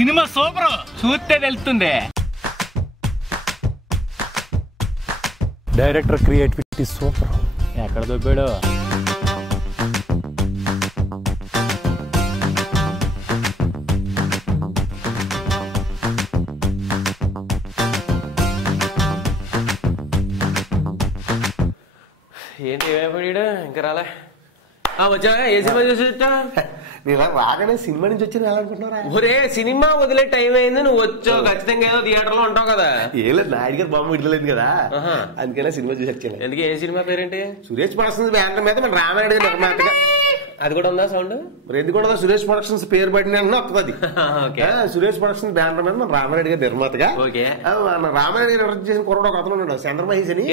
Cinema super, చూస్తే తెలుస్తుంది. Director creativity super. ఎక్కడ దొబ్బాడు? ఏంటి ఏమైపోయాడు ఇంకా రాలే? వచ్చా ఏ సినిమా చూసా? నేను రాగానే సినిమా నుంచి వచ్చి అనుకుంటున్నారా? ఒరే సినిమా వదిలే టైం అయింది, నువ్వు వచ్చావు ఖచ్చితంగా ఏదో థియేటర్ లో ఉంటావు కదా. ఏం లేదు, నాయుడు గారు బాంబు విడలేదు కదా, అందుకనే సినిమా చూసి వచ్చాను. ఎందుకు? ఏ సినిమా పేరేంటి? సురేష్ ప్రొడక్షన్స్ బ్యానర్ మీద మన రామారెడ్డి గారు నిర్మాతగా. అది కూడా ఉందా సౌండ్? మరి ఎందుకు కూడా సురేష్ ప్రొడక్షన్స్ పేరు పడిన వస్తుంది. సురేష్ ప్రొడక్షన్స్ బ్యానర్ మీద మన రామారెడ్డి గారు నిర్మాతగా. మన రామారెడ్డి గారు ఎవరు చేసిన కుర్రాడు ఒక అతను ఉన్నాడు, చంద్రమహేష్ అని.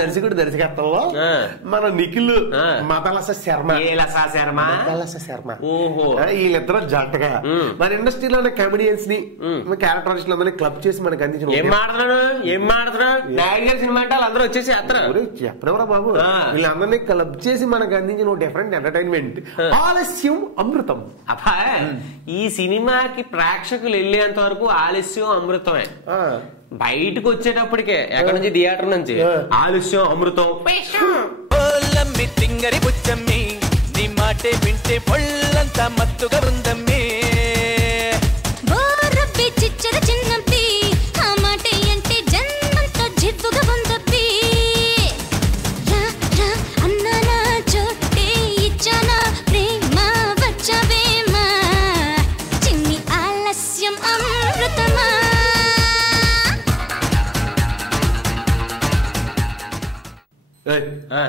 దర్శకుడు దర్శకత్వంలో మన నిఖిల్ మతలస శర్మ వీళ్ళిద్దరూ జంటగా మన ఇండస్ట్రీలో కమెడియన్స్ ని క్యారెక్టరిస్టులు అందరినీ క్లబ్ చేసి మనకి అందించిన. ఏం మాట్లాడుతున్నాడు నాయుడు గారి సినిమా అంటే వాళ్ళందరూ వచ్చేసి చెప్పరా బాబు, వీళ్ళందరినీ క్లబ్ చేసి మనకు అందించిన డిఫరెంట్ ఎంటర్టైన్మెంట్ ఆలస్యం అమృతం. అబ్బా ఈ సినిమాకి ప్రేక్షకులు వెళ్ళేంత వరకు ఆలస్యం అమృతమే. బయటకు వచ్చేటప్పటికే ఎక్కడి నుంచి థియేటర్ నుంచి ఆలస్యం అమృతం. తింగరి బుచ్చమ్మి నీ మాటే వింటే పొళ్ళంతా మత్తుగా ఉందమ్మి. చిచ్చర చిన్నప్పి ఆ మాటే అంటే జన్మంతో జివ్వుగా ఉందప్పి. అన్నానా చోటే ఇచ్చానా ప్రేమ వచ్చవేమా చిన్ని ఆలస్యం అమృతమా.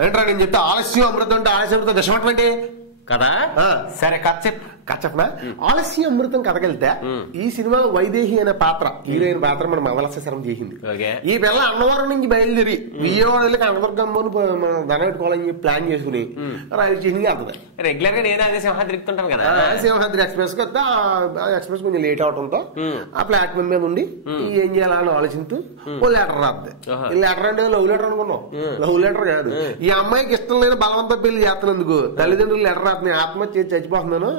ఏంట్రా నేను చెప్తే ఆలస్యం అమృతం అంటే ఆలస్యం అమృతం దశమటువంటి కదా. సరే కథ చెప్పనా? ఆలస్యం అమృతం కథకెళ్తే ఈ సినిమాలో వైదేహి అనే పాత్ర, హీరోయిన్ పాత్ర మన మదలస శర్మ చేసింది. ఈ పిల్ల అన్నవరం నుంచి బయలుదేరి విజయవాడ వెళ్ళి కనకదుర్గమ్మను ధనపెట్టుకోవాలని ప్లాన్ చేసుకుని రాయలసీమకి వెళ్తుంది. రెగ్యులర్ గా నేను అదే సింహాద్రి ఎక్కుతుంటాను కదా. సింహాద్రి ఎక్స్ప్రెస్ కి ఎక్స్ప్రెస్ కొంచెం లేట్ అవడంతో ఆ ప్లాట్ఫామ్ మీద ఉండి ఏం చేయాలని ఆలోచిస్తూ ఓ లెటర్ రాద్ది. ఈ లెటర్ అంటే లవ్ లెటర్ అనుకున్నాం, లవ్ లెటర్ కాదు. ఈ అమ్మాయికి ఇష్టం లేని బలవంత పెళ్లి చేస్తున్నందుకు తల్లిదండ్రులు లెటర్ రాత్రి ఆత్మహత్య చేసి చచ్చిపోతున్నాను,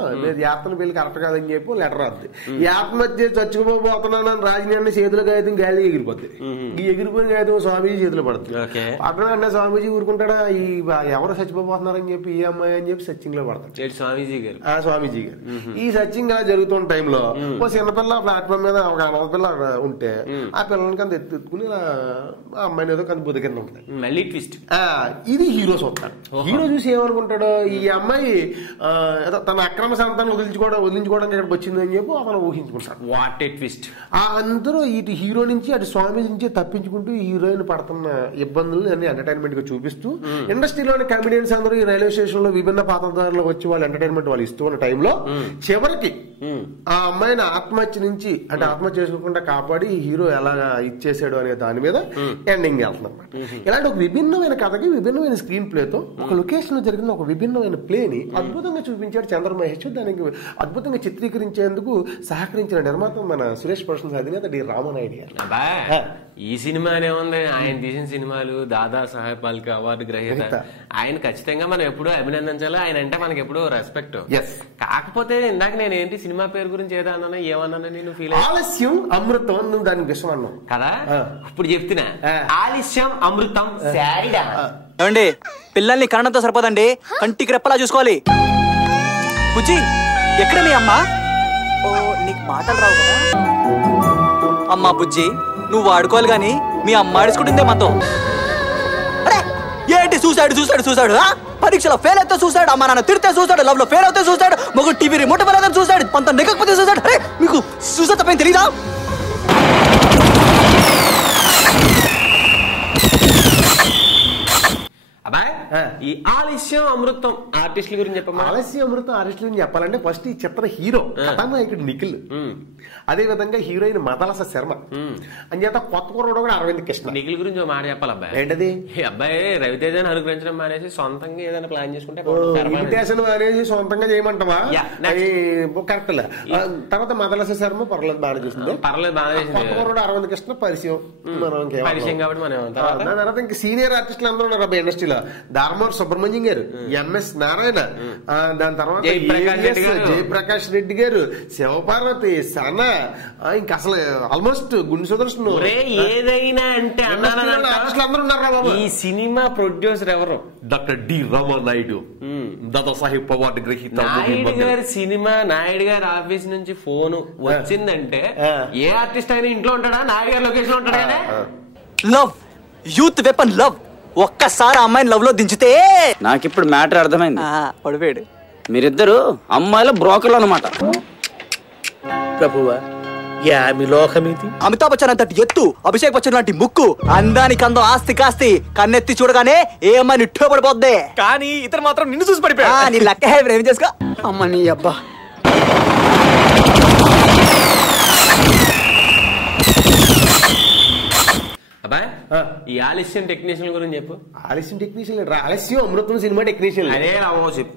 యాత్ర పెళ్లి కరెక్ట్ కాదని చెప్పి లెటర్ రాద్ది. ఈ ఆత్మహత్య చచ్చిపోతున్నాను అని రాజధాని చేతుల కాగితం గాలి ఎగిరిపోద్ది. ఈ ఎగిరిపోయిన కాగితం స్వామీజీ చేతులు పడుతుంది. పక్కన అంటే స్వామీజీ ఊరుకుంటాడా, ఈ ఎవరు చచ్చిపోతున్నారని చెప్పి ఈ అమ్మాయి అని చెప్పి సచ్చింగ్ లో పడతాడు స్వామీజీ గారు. ఈ సచ్చింగ్ అలా జరుగుతున్న టైంలో ఓ చిన్నపిల్ల ప్లాట్ఫామ్ మీద ఒక అనాథపిల్ల ఉంటే ఆ పిల్లలకి అంత ఎత్తుకుని ఆ అమ్మాయిని ఏదో కంత బుద్ధ కింద ఉంటుంది. మళ్ళీ ట్విస్ట్. ఇది హీరో చూస్తాడు. హీరో చూసి ఏమనుకుంటాడు, ఈ అమ్మాయి తన అక్రమ సంతానం వదిలించుకోవడానికి ఇక్కడికి వచ్చింది అని చెప్పి అతను ఊహించుకుంటాడు. What a twist. అందరూ ఇటు హీరో నుంచి అటు స్వామి నుంచి తప్పించుకుంటూ హీరోయిన్ పడుతున్న ఇబ్బందులు అన్ని ఎంటర్టైన్మెంట్ గా చూపిస్తూ ఇండస్ట్రీలోని కమెడియన్స్ అందరూ ఈ రైల్వే స్టేషన్ లో విభిన్న పాత్రధారులు వచ్చి వాళ్ళు ఎంటర్టైన్మెంట్ వాళ్ళు ఇస్తూ ఉన్న టైంలో చివరికి ఆ అమ్మాయిని ఆత్మహత్య నుంచి అంటే ఆత్మహత్య చేసుకోకుండా కాపాడి హీరో ఎలా ఇచ్చేసాడు అనే దాని మీద ఎండింగ్ వెళ్తుంది అనమాట. ఇలాంటి ఒక విభిన్నమైన కథకి విభిన్నమైన స్క్రీన్ ప్లేతో ఒక లొకేషన్ లో జరిగిన ఒక విభిన్నమైన ప్లేని అద్భుతంగా చూపించాడు చంద్రమహేష్. దానికి అద్భుతంగా చిత్రీకరించేందుకు సహకరించిన నిర్మాత మన సురేష్ ప్రొడక్షన్స్ అధినేత డి రామానాయుడు గారు. ఈ సినిమానే ఉంది, ఆయన తీసిన సినిమాలు దాదా సాహెబ్ ఫాల్కే అవార్డు గ్రహీత. ఆయన ఖచ్చితంగా మనం ఎప్పుడూ అభినందించాలి. ఆయన అంటే మనకి ఎప్పుడూ రెస్పెక్ట్. కాకపోతే ఇందాక నేను ఏంటి సినిమా పేరు గురించి ఏదో అన్నా ఏమన్నా నేను ఫీల్ ఆలస్యం అమృతం నువ్వు దానికి విషయం అన్నావు కదా. ఇప్పుడు చెప్తున్నా ఆలస్యం అమృతం. ఏమండి పిల్లల్ని కరణంతో సరిపోదండి, కంటికి రెప్పలా చూసుకోవాలి. బుజ్జి ఎక్కడ మీ అమ్మ? ఓ నీకు మాటలు రావు కదా అమ్మా. బుజ్జి నువ్వు వాడుకోవాలి గాని మీ అమ్మ ఆడుచుకుంటుందే మాతో. ఏంటి చూసాడు పరీక్షలో ఫెయిల్ అయితే చూసాడు, అమ్మ నాన్న తిడితే చూసాడు, లవ్ లో ఫెయిల్ అవుతే చూసాడు, మొగ్గు టీవీ రిమోట్ పడదని చూసాడు, పంత నెగ్గకపోతే చూసాడు. అరే మీకు చూసా తప్పేం తెలీదా? అబ్బాయి ఈ ఆలస్యం అమృతం ఆర్టిస్టుల గురించి చెప్పమ్మా. ఆలస్యం అమృతం ఆర్టిస్టుల గురించి చెప్పాలంటే ఫస్ట్ ఈ చిత్ర హీరో కథానాయకుడు నిఖిల్, అదే విధంగా హీరోయిన్ మదలస శర్మ, అంచేత కొత్త కుర్రాడు కూడా అరవింద్ కృష్ణ. నిఖిల్ గురించి మాట చెప్పాలి అబ్బాయి. ఏంటది? అబ్బాయి రవితేజని అనుగ్రహించడం మానేసి సొంతంగా ఏదైనా ప్లాన్ చేసుకుంటే అనేది సొంతంగా చేయమంటావా? కరెక్ట్. తర్వాత మదలస శర్మ పర్లేదు బాగా చూస్తుంది, పర్లేదు బాగా చేసింది. కొత్త కుర్రాడు అరవింద్ కృష్ణ పరిచయం కాబట్టి మనం తర్వాత ఇంకా సీనియర్ ఆర్టిస్టులు అందరూ ఉన్నారు అబ్బాయి ఇండస్ట్రీలో. దారమూరి సుబ్రహ్మణ్యం గారు, ఎంఎస్ నారాయణ, దాని తర్వాత జయప్రకాష్ రెడ్డి గారు, శివపార్వతి, సన, ఇంకా అసలు ఆల్మోస్ట్ గుండు సుదర్శన్, ఏదైనా అంటే అందరూ ఉన్నారు. ఈ సినిమా ప్రొడ్యూసర్ ఎవరు? Doctor D Ramanaidu, Dadasaheb award గ్రహీత. నాయుడు గారి సినిమా, నాయుడు గారి ఆఫీస్ నుంచి ఫోన్ వచ్చిందంటే ఏ ఆర్టిస్ట్ అయినా ఇంట్లో ఉంటాడా? నాయుడు గారి లొకేషన్ ఉంటాడా కదా. Love, youth weapon love. ఒక్కసారి అమ్మాయిని లవ్ లో దించితే నాకిప్పుడు మ్యాటర్ అర్థమైంది. పడిపోయాడు. మీరిద్దరు అమ్మాయిల బ్రోకర్లు అనమాట. ప్రభువా, యామి లోకమిది. అమితాబ్ బచ్చన్ అంతటి ఎత్తు, అభిషేక్ బచ్చన్ లాంటి ముక్కు, అందానికి అందం, ఆస్తి కాస్తి, కన్నెత్తి చూడగానే ఏ అమ్మాయి నిట్టో పడిపోద్ది. కానీ ఇతను మాత్రం నిన్ను చూసి పడిపోయా. నీ లెక్క ఏం చేసుకో. అమ్మ నీ అబ్బా. అబ్బాయి, ఈ ఆలస్యం టెక్నీషియన్ గురించి చెప్పు. ఆలస్యం టెక్నీషియన్ ఆలస్యం అమృతం సినిమా టెక్నీషియన్. అదే చెప్పు.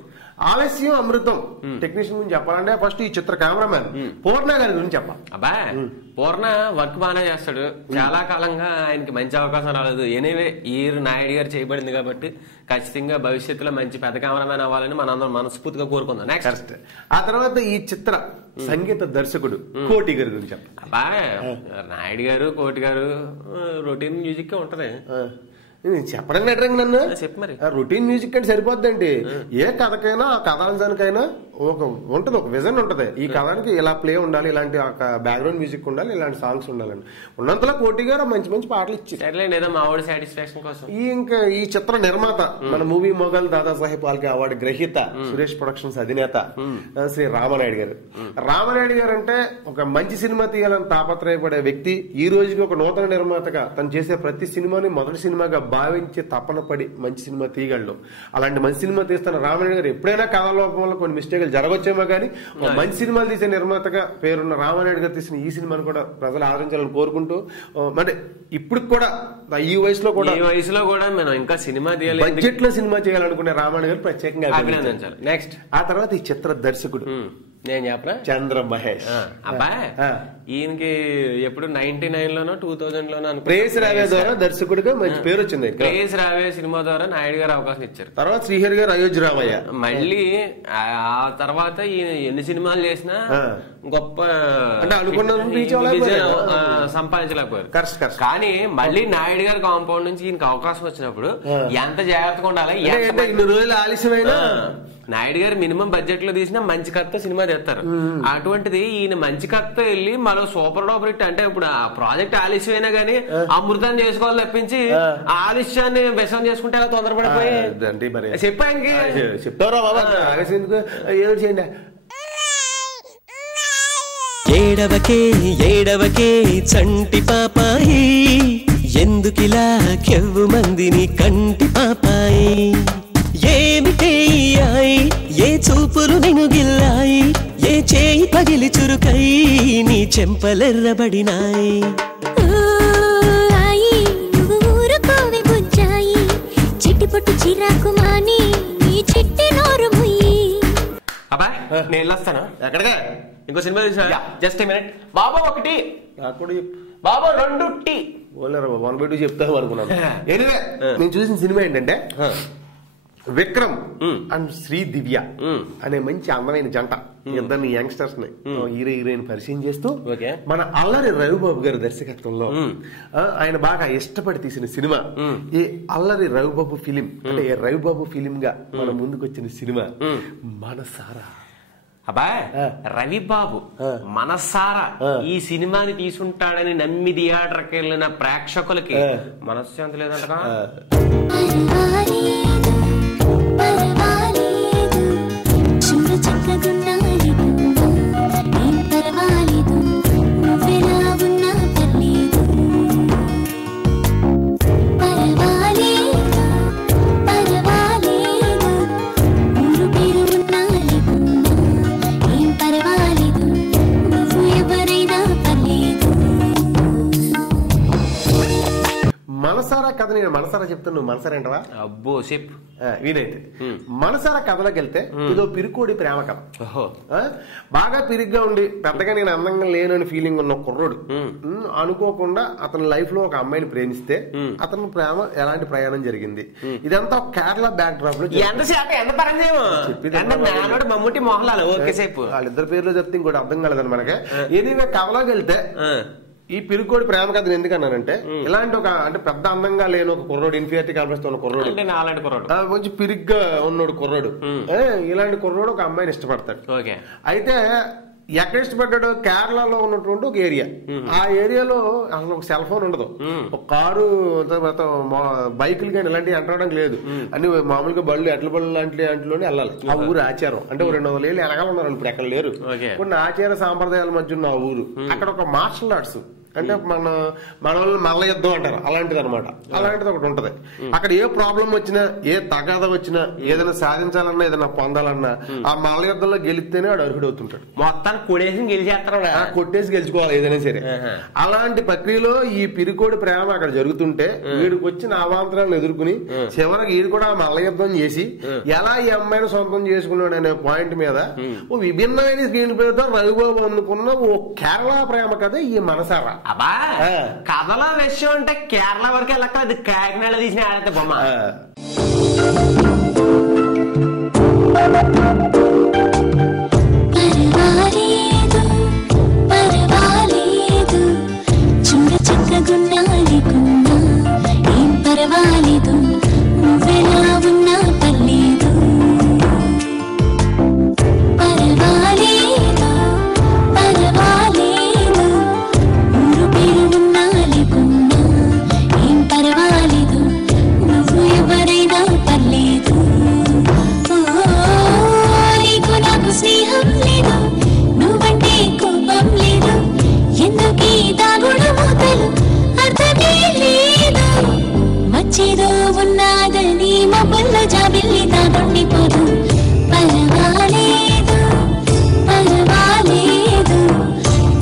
ఆలస్యం అమృతం టెక్నీషియన్ గురించి చెప్పాలంటే ఫస్ట్ ఈ చిత్ర కెమెరామ్యాన్ పూర్ణ గారి గురించి చెప్పాలి. అబ్బాయి, పూర్ణ వర్క్ బాగానే చేస్తాడు. చాలా కాలంగా ఆయనకి మంచి అవకాశం రాలేదు. ఎనీవే ఈ నాయుడు గారు చేయబడింది కాబట్టి ఖచ్చితంగా భవిష్యత్తులో మంచి పెద్ద కెమెరామ్యాన్ అవ్వాలని మనందరం మనస్ఫూర్తిగా కోరుకుందాం. నెక్స్ట్ ఆ తర్వాత ఈ చిత్ర సంగీత దర్శకుడు కోటి గారి గురించి చెప్పాలి. అబ్బాయి, నాయుడు గారు, కోటి గారు రొటీన్ మ్యూజిక్ ఉంటది. చెప్పడం నటరంగా నన్ను చెప్పు మరి. రొటీన్ మ్యూజిక్ అంటే సరిపోద్దండి. ఏ కథకైనా ఆ కథాంశానికైనా ఒక ఉంటది, ఒక విజన్ ఉంటది. ఈ కథానికి ఇలా ప్లే ఉండాలి, ఇలాంటి బ్యాక్గ్రౌండ్ మ్యూజిక్ ఉండాలి, ఇలాంటి సాంగ్స్ ఉండాలని ఉన్నంతలో కోటి గారు మంచి మంచి పాటలు ఇచ్చారు. ఏదో మా ఆవిడ సాటిస్ఫాక్షన్ కోసం. ఇంకా ఈ చిత్ర నిర్మాత మన movie mogul Dadasaheb Phalke award గ్రహీత, సురేష్ ప్రొడక్షన్స్ అధినేత శ్రీ రామానాయుడు గారు. రామానాయుడు గారు అంటే ఒక మంచి సినిమా తీయాలని తాపత్రయపడే వ్యక్తి. ఈ రోజుకి ఒక నూతన నిర్మాతగా తను చేసే ప్రతి సినిమాని మొదటి సినిమాగా భావించి తపన పడి మంచి సినిమా తీయగలడు. అలాంటి మంచి సినిమా తీస్తున్న రామానాయుడు గారు ఎప్పుడైనా కథాలోపంలో కొన్ని మిస్టేక్లు జరగవచ్చేమో కానీ మంచి సినిమాలు తీసే నిర్మాతగా పేరున్న రామానాయుడు గారు తీసిన ఈ సినిమాను కూడా ప్రజలు ఆదరించాలని కోరుకుంటూ, అంటే ఇప్పుడు కూడా ఈ వయసులో కూడా మనం ఇంకా సినిమా తీయాలి, బడ్జెట్ లో సినిమా చేయాలనుకునే రామానాయుడు గారు ప్రత్యేకంగా అభినందించాలి. నెక్స్ట్ ఆ తర్వాత ఈ చిత్ర దర్శకుడు నేను చెప్పనా, చంద్ర మహేష్. అబ్బాయి, ఈయనకి ఎప్పుడు 99 లోనో 2000 లోనో ప్రేస్ రావే ద్వారా దర్శకుడిగా మంచి పేరు వచ్చింది. ప్రేస్ రావే సినిమా ద్వారా నాయుడు గారు అవకాశం ఇచ్చారు. తర్వాత శ్రీహరి గారు అయోధ్య రామయ్య. మళ్ళీ ఆ తర్వాత ఈయన ఎన్ని సినిమాలు చేసినా గొప్ప అంటే అనుకున్న సంపాదించలేకపోయారు. కానీ మళ్ళీ నాయుడు గారి కాంపౌండ్ నుంచి ఈయనకి అవకాశం వచ్చినప్పుడు ఎంత జాగ్రత్తగా ఉండాలి. ఇన్ని రోజులు ఆలస్యమైనా నాయుడు గారు మినిమం బడ్జెట్ లో తీసిన మంచి కథ సినిమా తెస్తారు. అటువంటిది ఈయన మంచి కథ వెళ్ళి మరో సూపర్ డూపర్ హిట్. అంటే ఇప్పుడు ఆ ప్రాజెక్ట్ ఆలస్యమైనా గానీ అమృతాన్ని చేసుకోవాలి తప్పించి ఆ ఆలస్యాన్ని వ్యసం చేసుకుంటే అలా తొందరపడిపోయి చెప్పానికి చెప్తారా బాబా ఆలస్యం ఏదో చేయండి. ఏడవకే ఏడవకే చంటి పాపాయి, ఎందుకిలా కెవ్వు మందిని కంటి పాపాయి. ఏమిటే ఏ చూపులు నిన్ను గిల్లాయి, ఏ చేయి పగిలి చురుకై నీ చెంపలెర్రబడినాయి. చిట్టిపొట్టు చిరాకు మాని నీ చిట్టి నోరు ముయ్యి. అబ్బా నేను వెళ్ళొస్తాను. ఎక్కడిగా? ఇంకో సినిమా చూసా. జస్ట్ మినిట్ బాబా. ఒకటి బాబా, 2 టీ. 1/2 చెప్తాను అనుకున్నాను. ఎనివే నేను చూసిన సినిమా ఏంటంటే విక్రమ్ అండ్ శ్రీ దివ్య అనే మంచి అందమైన జంట, ఇద్దరిని యంగ్స్టర్స్ ని హీరో హీరోయిన్ పరిచయం చేస్తూ మన అల్లరి రవిబాబు గారి దర్శకత్వంలో ఆయన బాగా ఇష్టపడి తీసిన సినిమా ఈ అల్లరి రవిబాబు ఫిలిం. అంటే రవిబాబు ఫిలిం గా మన ముందుకు వచ్చిన సినిమా మనసారా. అబ్బాయి, రవిబాబు మనసారా ఈ సినిమాని తీసుంటాడని నమ్మి థియేటర్కి వెళ్ళిన ప్రేక్షకులకి మనశ్శాంతి లేదంటగా. మనసారా కథ కథ నేను మనసారా చెప్తాను, నువ్వు మనసారా ఏంటవా? అబ్బో చెప్పు. వీడైతే మనసారా కథలోకి వెళ్తే ఇదో పిరుకోడి ప్రేమ కథ. బాగా పిరిగ్గా ఉండి పెద్దగా నేను అందంగా లేనని ఫీలింగ్ ఉన్న కుర్రోడు అనుకోకుండా అతని లైఫ్ లో ఒక అమ్మాయిని ప్రేమిస్తే అతని ప్రేమ ఎలాంటి ప్రయాణం జరిగింది, ఇదంతా కేరళ బ్యాక్ డ్రాప్ లో. మమ్ముట్టి మోహన్లాల్ వాళ్ళిద్దరు పేర్లు చెప్తే ఇంకోటి అర్థం కాలేదని మనకి. ఏదైనా కథలోకి వెళ్తే ఈ పిరుకోడి ప్రేమ కథను ఎందుకన్నానంటే, ఇలాంటి ఒక అంటే పెద్ద అందంగా లేని ఒక కుర్రోడు, ఇన్ఫీరియారిటీ కాంప్లెక్స్ ఉన్న కుర్రోడు, కొంచెం పిరిగ్గా ఉన్నాడు కుర్రోడు, ఇలాంటి కుర్రోడు ఒక అమ్మాయిని ఇష్టపడతాడు. అయితే ఎక్కడ ఇష్టపడ్డాడు? కేరళలో ఉన్నటువంటి ఒక ఏరియా. ఆ ఏరియాలో అసలు ఒక సెల్ ఫోన్ ఉండదు, ఒక కారు, బైకులు కానీ ఇలాంటివి అంటడానికి లేదు. అన్ని మామూలుగా బళ్ళు, ఎట్ల బళ్ళు లాంటి వాటిలోనే వెళ్ళాలి. ఆ ఊరు ఆచారం అంటే 200 ఏళ్ళు వెనకాల ఉన్నారు, ఇప్పుడు ఎక్కడ లేరు. కొన్ని ఆచార సాంప్రదాయాల మధ్య ఉన్న ఆ ఊరు. అక్కడ ఒక మార్షల్ ఆర్ట్స్ అంటే మన వాళ్ళు మల్ల యుద్ధం అంటారు, అలాంటిది అనమాట. అలాంటిది ఒకటి ఉంటది. అక్కడ ఏ ప్రాబ్లం వచ్చినా, ఏ తగాద వచ్చినా, ఏదైనా సాధించాలన్నా, ఏదైనా పొందాలన్నా ఆ మల్ల యుద్ధంలో గెలిస్తేనే వాడు అర్హుడు అవుతుంటాడు. మొత్తాన్ని కొట్టేసి గెలుచుకోవాలి ఏదైనా సరే. అలాంటి ప్రక్రియలో ఈ పిరికోడి ప్రేమ అక్కడ జరుగుతుంటే వీడికి వచ్చిన అవాంతరాలను ఎదుర్కొని చివరికి వీడు కూడా మల్ల యుద్ధం చేసి ఎలా ఈ అమ్మాయిని సొంతం చేసుకున్నాడు అనే పాయింట్ మీద ఓ విభిన్నమైన స్క్రీన్ పేరుతో రవిబాబు అనుకున్న ఓ కేరళ ప్రేమ కథ ఈ మనసారా. అబ్బా కథలో విషయం అంటే కేరళ వరకు వెళ్ళక్కలేదు, కాకినాడ తీసిన ఆడతే బొమ్మ. చూడ చక్కగున్నాలి కున్నా, ఏం పర్వాలేదు, నువ్వెలా ఉన్నా పర్లేదు. పర్వాలేదు పర్వాలేదు, ఊరు పేరు ఉన్నాలి కున్నా, ఏం పర్వాలేదు, నువ్వు ఎవరైనా పర్లేదు. నీకు నాకు స్నేహం లేదు, నువ్వంటే కోపం లేదు, ఎందుకీ దాగుడు మూతలు అర్థమే లేదు. మచ్చేదో ఉన్నాదని మబ్బుల్లో జాబిల్లి దాగుండిపోదు. పర్వాలేదు పర్వాలేదు,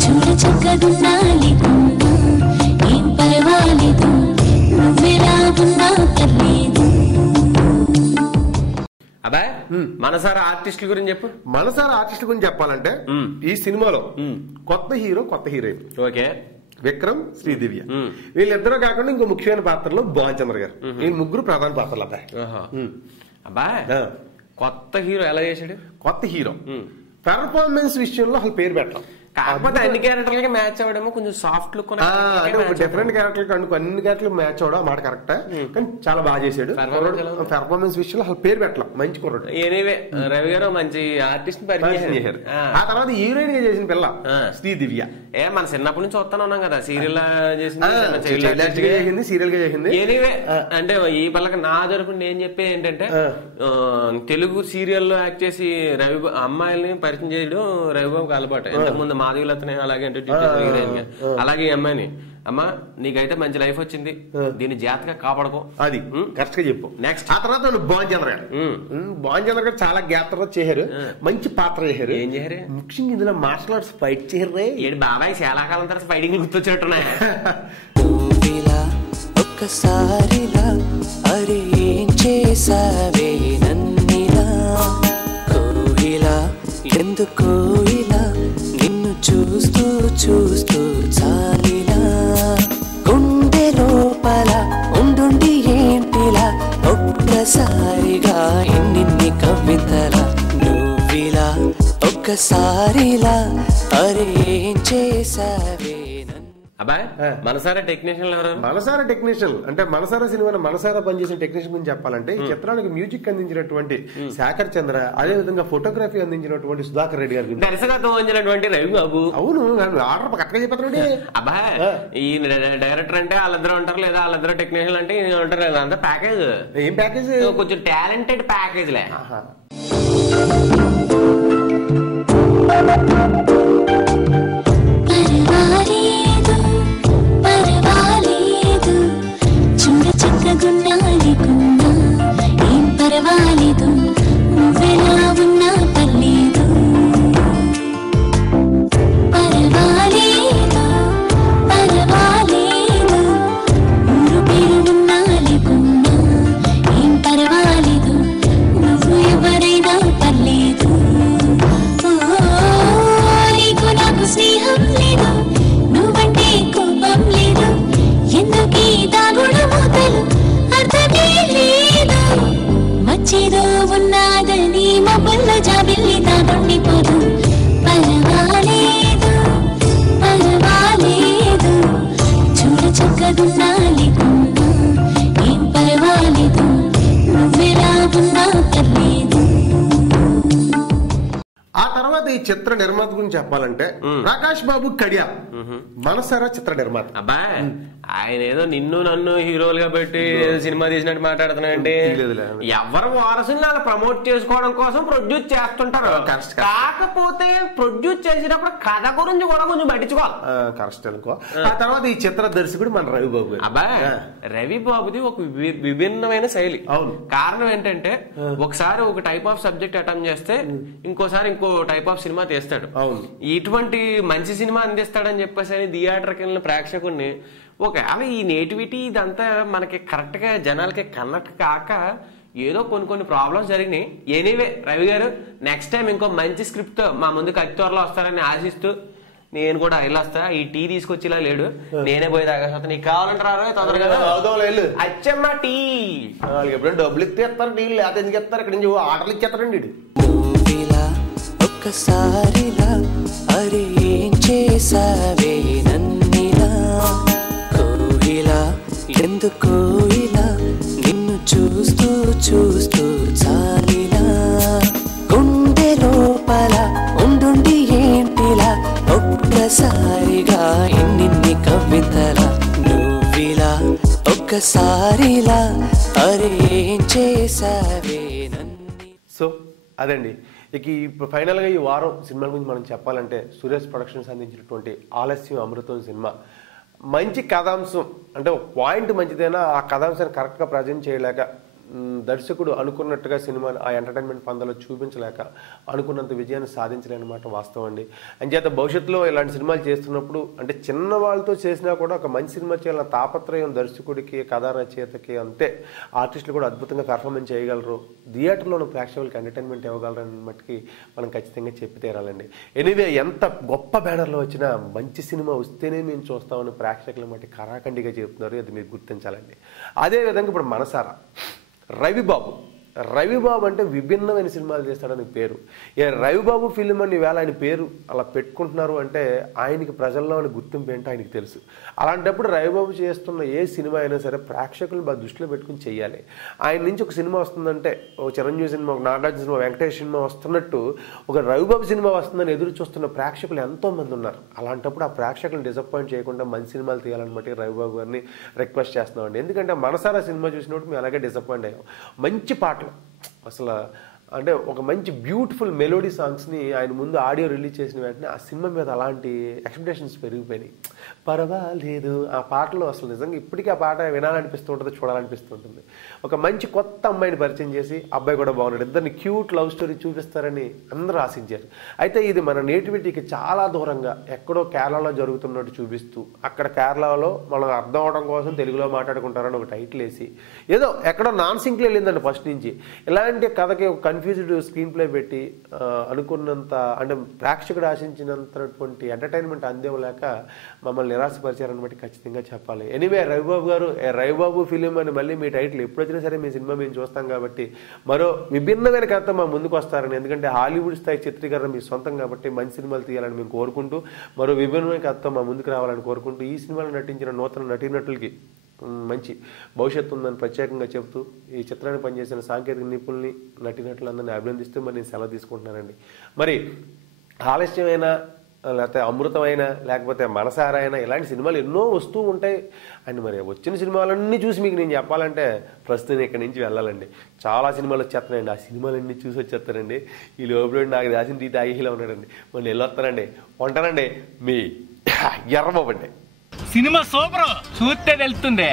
చూడ చక్కగున్నాలి కున్నా, ఏం పర్వాలేదు, నువ్వెలా ఉన్నా పర్లేదు. అబ్బాయి మనసారా ఆర్టిస్టుల గురించి చెప్పు. మనసారా ఆర్టిస్టుల గురించి చెప్పాలంటే ఈ సినిమాలో కొత్త హీరో, కొత్త హీరోయిన్. ఓకే. విక్రమ్, శ్రీదివ్య, వీళ్ళిద్దరూ కాకుండా ఇంకో ముఖ్యమైన పాత్రలో భాన్ చంద్ర గారు. ఈ ముగ్గురు ప్రధాన పాత్రలు. అబ్బాయి అబ్బాయి కొత్త హీరో ఎలా చేశాడు? కొత్త హీరో పెర్ఫార్మెన్స్ విషయంలో అసలు పేరు పెట్టాం, కాకపోతే అన్ని క్యారెక్టర్లకి మ్యాచ్ అవ్వడము కొంచెం సాఫ్ట్ లుక్, డిఫరెంట్ క్యారెక్టర్ అన్ని క్యారెక్టర్ మ్యాచ్ అవడం మాట కరెక్ట్. కానీ చాలా బాగా చేశాడు. పెర్ఫార్మెన్స్ విషయంలో అసలు పేరు పెట్టాం, మంచి కుర్రాడు. ఎనీవే రవి గారు మంచి ఆర్టిస్ట్ పరిచయం చేశారు. ఆ తర్వాత హీరోయిన్ గా చేసిన పిల్ల శ్రీదివ్య. మన చిన్నప్పటి నుంచి వస్తానే ఉన్నాం కదా, సీరియల్ చేసింది, సీరియల్ గా చేసింది. ఎనీవే అంటే ఈ పిల్లకి నా తరపున నేను చెప్పేది ఏంటంటే, తెలుగు సీరియల్లో యాక్ట్ చేసి రవి అమ్మాయిల్ని పరిచయం చేయడం రవిబాబుకి అలవాటు. ఇంతకుముందు మాధవీలతనే అలాగే హీరోయిన్ గా. అలాగే ఈ అమ్మాయిని, అమ్మా నీకైతే మంచి లైఫ్ వచ్చింది, దీన్ని జాగ్రత్తగా కాపాడుకో, అది కరెక్ట్ గా చెప్పు. నెక్స్ట్ ఆ తర్వాత భాన్ చంద్ర గారు. భాన్ చంద్ర గారు చాలా గ్యాప్ తర్వాత చేశారు, మంచి పాత్ర చేశారు. ఏం చేశారు? ముఖ్యంగా ఇందులో మార్షల్ ఆర్ట్స్ ఫైట్ చేశారు. ఏడు బాబాయ్ చాలా కాలం తర్వాత ఫైటింగ్ గుర్తొచ్చేట్టున్నాయి. ఒక్కసారిలా అరే ఏం చేసావే నన్నిలా, కోయిలా ఎందుకో ఇలా నిన్ను చూస్తూ చూస్తూ చాలిలా, గుండె లోపల ఉండుండి ఏంటిలా, ఒక్కసారిగా ఎన్ని కవితల నువ్విలా, ఒక్కసారిలా అరే ఏం చేసావే. అబ్బాయి మనసారా టెక్నీషియన్ ఎవరు? మనసారా టెక్నీషియన్ అంటే మనసారా సినిమా మనసారా పనిచేసిన టెక్నీషియన్ గురించి చెప్పాలంటే, ఈ చిత్రానికి మ్యూజిక్ అందించినటువంటి శేఖర్ చంద్ర, అదే విధంగా ఫోటోగ్రఫీ అందించినటువంటి సుధాకర్ రెడ్డి గారు, దర్శకత్వం వహించినటువంటి రవి బాబు. అవును, ఆర్డర్ కరెక్ట్గా చెప్పారు. అబ్బాయి ఈ డైరెక్టర్ అంటే వాళ్ళిద్దరు ఉంటారు, లేదా వాళ్ళిద్దరు టెక్నీషియన్ అంటే ఉంటారు, లేదా అంతా ప్యాకేజ్. ఏం ప్యాకేజ్? కొంచెం టాలెంటెడ్ ప్యాకేజ్ లే. పర్వాలేదు చూడ చక్కగున్నాలి కున్నా, ఏం పర్వాలేదు, నువ్వెలా ఉన్నా పర్లేదు. పర్వాలేదు పర్వాలేదు, ఊరు పేరు ఉన్నాలి జాబిల్లి దాగుండిపోదు పర్వాలేదు పర్వాలేదు చూడ చక్కగున్నాలి ఏం పర్వాలేదు నువ్వెలా ఉన్నా పర్లేదు. ఆ తర్వాత ఈ చిత్ర నిర్మాత గురించి చెప్పాలంటే ప్రకాష్ బాబు కడియా మనసారా చిత్ర నిర్మాత. అబ్బా ఆయన ఏదో నిన్ను నన్ను హీరోలుగా పెట్టి సినిమా తీసినట్టు మాట్లాడుతున్నాయండి. ఎవరు వారసుని అలా ప్రమోట్ చేసుకోవడం కోసం ప్రొడ్యూస్ చేస్తుంటారు. కాకపోతే ప్రొడ్యూస్ చేసేటప్పుడు కథ గురించి కూడా కొంచెం పట్టించుకోవాలి. కరెక్ట్ అనుకో. ఆ తర్వాత ఈ చిత్ర దర్శకుడు మన రవిబాబు గారు. అబ్బా రవిబాబుది ఒక విభిన్నమైన శైలి. అవును. కారణం ఏంటంటే ఒకసారి ఒక టైప్ ఆఫ్ సబ్జెక్ట్ అటెంప్ట్ చేస్తే ఇంకోసారి ఇంకో టైప్ ఆఫ్ సినిమా తీస్తాడు. ఇటువంటి మంచి సినిమా అందిస్తాడని చెప్పేసి థియేటర్కి వెళ్ళిన ప్రేక్షకుడిని ఒకవేళ ఈ నేటివిటీ ఇదంతా మనకి కరెక్ట్ గా జనాలకి కనెక్ట్ కాక ఏదో కొన్ని ప్రాబ్లమ్స్ జరిగినాయి. ఎనీవే రవి గారు నెక్స్ట్ టైం ఇంకో మంచి స్క్రిప్ట్ తో మా ముందుకు అతి త్వరలో వస్తారని ఆశిస్తూ నేను కూడా వెళ్ళొస్తా. ఈ టీ తీసుకొచ్చిలా లేడు, నేనే పోయి తాగేస్తా. నీకు కావాలంటారా తొందరగా అచ్చమ్మ టీ ఎప్పుడైనా డబ్బులు ఇస్తారు టీ లేకపోతే ఎందుకు ఇస్తారు? ఇక్కడ నుంచి ఆర్డర్లు ఇచ్చేస్తారండి. ఒక్కసారిలా అరే ఏం చేసావే నన్నిలా కోయిలా ఎందుకో ఇలా నిన్ను చూస్తూ చూస్తూ చాలిలా గుండె లోపల ఉండుండి ఏంటిలా ఒక్కసారిగా ఎన్ని కవితల నువ్విలా ఒక్కసారిలా అరే ఏం చేసావే నన్ని. సో అదండి. ఇక ఇప్పుడు ఫైనల్గా ఈ వారం సినిమాల గురించి మనం చెప్పాలంటే సురేష్ ప్రొడక్షన్స్ అందించినటువంటి ఆలస్యం అమృతం సినిమా మంచి కథాంశం, అంటే ఒక పాయింట్ మంచిదైనా ఆ కథాంశాన్ని కరెక్ట్గా ప్రజెంట్ చేయలేక దర్శకుడు అనుకున్నట్టుగా సినిమాని ఆ ఎంటర్టైన్మెంట్ పందాలో చూపించలేక అనుకున్నంత విజయాన్ని సాధించలేనమాట వాస్తవం అండి. అంచేత భవిష్యత్తులో ఇలాంటి సినిమాలు చేస్తున్నప్పుడు అంటే చిన్న వాళ్ళతో చేసినా కూడా ఒక మంచి సినిమా చేయాలన్న తాపత్రయం దర్శకుడికి కథా రచయితకి అంతే. ఆర్టిస్టులు కూడా అద్భుతంగా పెర్ఫార్మెన్స్ చేయగలరు, థియేటర్లోని ప్రేక్షకులకి ఎంటర్టైన్మెంట్ ఇవ్వగలరని మట్టుకి మనం ఖచ్చితంగా చెప్పి తీరాలండి. ఎనీవే ఎంత గొప్ప బ్యానర్లో వచ్చినా మంచి సినిమా వస్తేనే మేము చూస్తామని ప్రేక్షకుల మట్టి కరాఖండిగా చెప్తున్నారు. అది మీరు గుర్తించాలండి. అదేవిధంగా ఇప్పుడు మనసారా రవిబాబు అంటే విభిన్నమైన సినిమాలు చేస్తాడని పేరు. రవిబాబు ఫిలిం అని వేళ ఆయన పేరు అలా పెట్టుకుంటున్నారు అంటే ఆయనకి ప్రజల్లో గుర్తింపు ఏంటో ఆయనకి తెలుసు. అలాంటప్పుడు రవిబాబు చేస్తున్న ఏ సినిమా అయినా సరే ప్రేక్షకులు బాగా దృష్టిలో పెట్టుకుని చెయ్యాలి. ఆయన నుంచి ఒక సినిమా వస్తుందంటే ఒక చిరంజీవి సినిమా, ఒక నాగార్జున సినిమా, వెంకటేష్ సినిమా వస్తున్నట్టు ఒక రవిబాబు సినిమా వస్తుందని ఎదురు చూస్తున్న ప్రేక్షకులు ఎంతోమంది ఉన్నారు. అలాంటప్పుడు ఆ ప్రేక్షకులను డిసప్పాయింట్ చేయకుండా మంచి సినిమాలు తీయాలన్నమాట రవిబాబు గారిని రిక్వెస్ట్ చేస్తున్నామండి. ఎందుకంటే మనసారా సినిమా చూసినప్పుడు మేము అలాగే డిసప్పాయింట్ అయ్యాం. మంచి పాటలు అసలు అంటే ఒక మంచి బ్యూటిఫుల్ మెలోడీ సాంగ్స్ని ఆయన ముందు ఆడియో రిలీజ్ చేసిన వెంటనే ఆ సినిమా మీద అలాంటి ఎక్స్పెక్టేషన్స్ పెరిగిపోయినాయి. పర్వాలేదు ఆ పాటలో అసలు నిజంగా ఇప్పటికీ ఆ పాట వినాలనిపిస్తూ ఉంటుంది, చూడాలనిపిస్తుంటుంది. ఒక మంచి కొత్త అమ్మాయిని పరిచయం చేసి అబ్బాయి కూడా బాగున్నాడు, ఇద్దరిని క్యూట్ లవ్ స్టోరీ చూపిస్తారని అందరూ ఆశించారు. అయితే ఇది మన నేటివిటీకి చాలా దూరంగా ఎక్కడో కేరళలో జరుగుతున్నట్టు చూపిస్తూ అక్కడ కేరళలో మనం అర్థం అవడం కోసం తెలుగులో మాట్లాడుకుంటారని ఒక టైటిల్ వేసి ఏదో ఎక్కడో నాన్ సింక్లో వెళ్ళిందండి ఫస్ట్ నుంచి. ఇలాంటి కథకి కన్ఫ్యూజ్డ్ స్క్రీన్ ప్లే పెట్టి అనుకున్నంత అంటే ప్రేక్షకుడు ఆశించినంతటువంటి ఎంటర్టైన్మెంట్ అందేవలేక మమ్మల్ని నిరాశపరిచారని బట్టి ఖచ్చితంగా చెప్పాలి. ఎనీవే రవిబాబు గారు రవిబాబు ఫిలిం అని మళ్ళీ మీ టైటిల్ ఎప్పుడు వచ్చినా సరే మీ సినిమా మేము చూస్తాం కాబట్టి మరో విభిన్నమైన కథ మా ముందుకు వస్తారని, ఎందుకంటే హాలీవుడ్ స్థాయి చిత్రీకరణ మీ సొంతం కాబట్టి మంచి సినిమాలు తీయాలని మేము కోరుకుంటూ మరో విభిన్నమైన కథతో మా ముందుకు రావాలని కోరుకుంటూ ఈ సినిమాలో నటించిన నూతన నటీనటులకి మంచి భవిష్యత్తు ఉందని ప్రత్యేకంగా చెబుతూ ఈ చిత్రాన్ని పనిచేసిన సాంకేతిక నిపుణుల్ని నటీనటులందరినీ అభినందిస్తూ మరి నేను సెలవు తీసుకుంటున్నానండి. మరి ఆలస్యమైన లేకపోతే అమృతమైన లేకపోతే మనసారైనా ఇలాంటి సినిమాలు ఎన్నో వస్తూ ఉంటాయి అండ్ మరి వచ్చిన సినిమాలన్నీ చూసి మీకు నేను చెప్పాలంటే ప్రస్తుతం ఇక్కడి నుంచి వెళ్ళాలండి. చాలా సినిమాలు వచ్చేస్తున్నాయండి, ఆ సినిమాలన్నీ చూసి వచ్చేస్తారండి. ఈ లోపల నాకు రాసిన టీ తాగిలా ఉన్నాడండి, మొన్న వెళ్ళొస్తానండి. ఉంటానండి మీ ఎర్రబాబండి. సినిమా సూపర్, చూస్తే తెలుస్తుంది.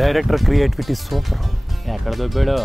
Director creativity super. ఎక్కడ దొబ్బాడు?